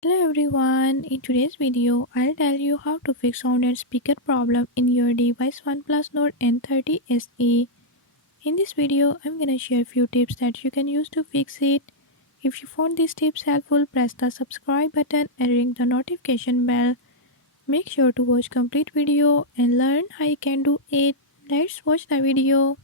Hello everyone, in today's video I'll tell you how to fix sound and speaker problem in your device OnePlus Nord N30 SE. In this video I'm gonna share few tips that you can use to fix it. If you found these tips helpful, press the subscribe button and ring the notification bell. Make sure to watch complete video and learn how you can do it. Let's watch the video.